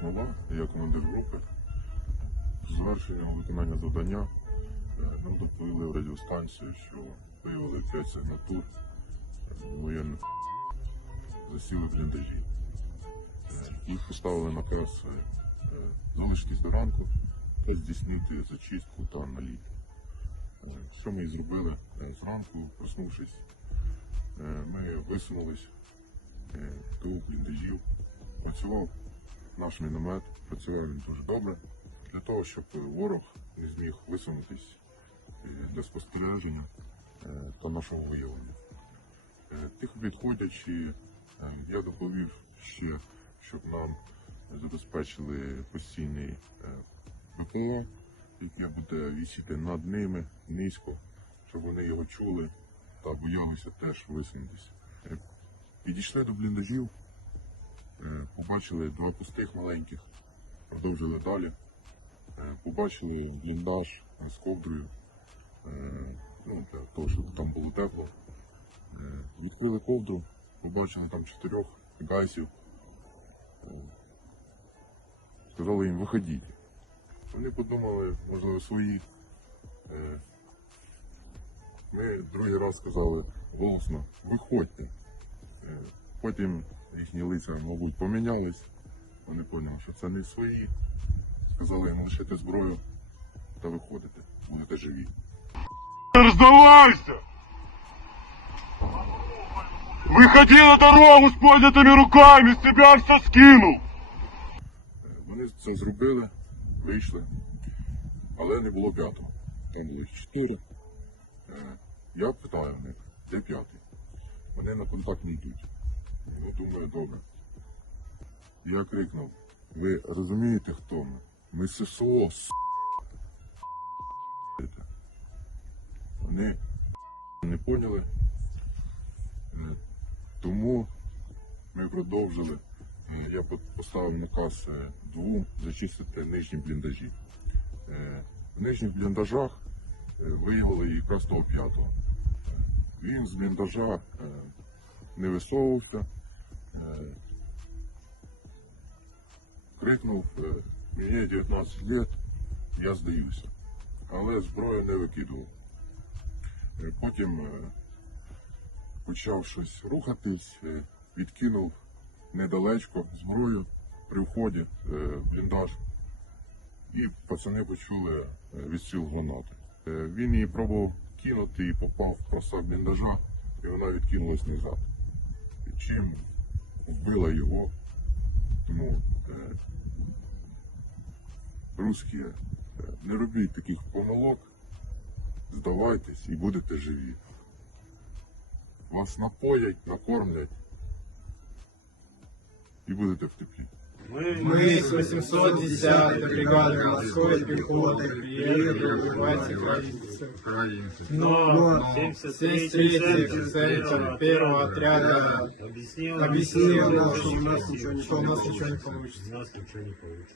смола, я командир групи. З завершення виконання завдання е, нам доповіли в радіостанцію, що виявили 5 сигнатур е, воєнних засіли бліндажі. Е, Їх поставили наказ залишитись до ранку та здійснити зачистку та наліт. Що ми і зробили зранку, проснувшись, ми висунулись до бліндажів. Працював наш міномет, працював він дуже добре. Для того, щоб ворог не зміг висунутись е, для спостереження е, та нашого виявлення. Е, Тихо відходячи, я доповів ще, щоб нам забезпечили постійний ППО, яке буде вісіти над ними низько, щоб вони його чули та боялися теж висунутися. Підійшли до бліндажів, побачили два пустих маленьких, продовжили далі. Е, Побачили бліндаж з ковдрою, е, ну, для того, щоб там було тепло. Е, Відкрили ковдру, побачили там чотирьох гайсів. Е, Сказали їм виходіть. Вони подумали, можливо, свої. Е, Ми другий раз сказали голосно, виходьте. Потім їхні лиця, мабуть, помінялись. Вони поняли, що це не свої. Сказали їм лишити зброю та виходити. Будете живі. Не сдавайся! Выходи на дорогу с поднятыми руками, с тебя все скинул! Е, Вони це зробили, вийшли, але не було п'ятого. Там було їх чотири. Е, Я питаю в них, де п'ятий? Вони на контакт не йдуть. Ну, думаю, добре. Я крикнув, ви розумієте, хто ми? Ми ССО, с***. Вони не поняли. Е, Тому ми продовжили. Е, Я поставив наказ е, двом зачистити нижні бліндажі. В нижніх бліндажах виявили якраз того п'ятого. Він з бліндажа не висовувався, крикнув, е, мені 19 лет, я здаюся. Але зброю не викидував. Е, Потім е, почав щось рухатись, відкинув недалечко зброю при вході в бліндаж. І пацани почули відстріл гранати. Він її пробував кинути і попав в просак бліндажа, і вона відкинулась назад. Чим вбила його. Тому е, русські, е, не робіть таких помилок, здавайтесь і будете живі. Вас напоять, накормлять і будете в теплі. Мы с 810 бригады морской пехоты приехали убивать украинцев. Но 73-й центр первого отряда Объяснил, объяснил, нам, что у нас ничего не, что у нас ничего не получится. У нас ничего не получится.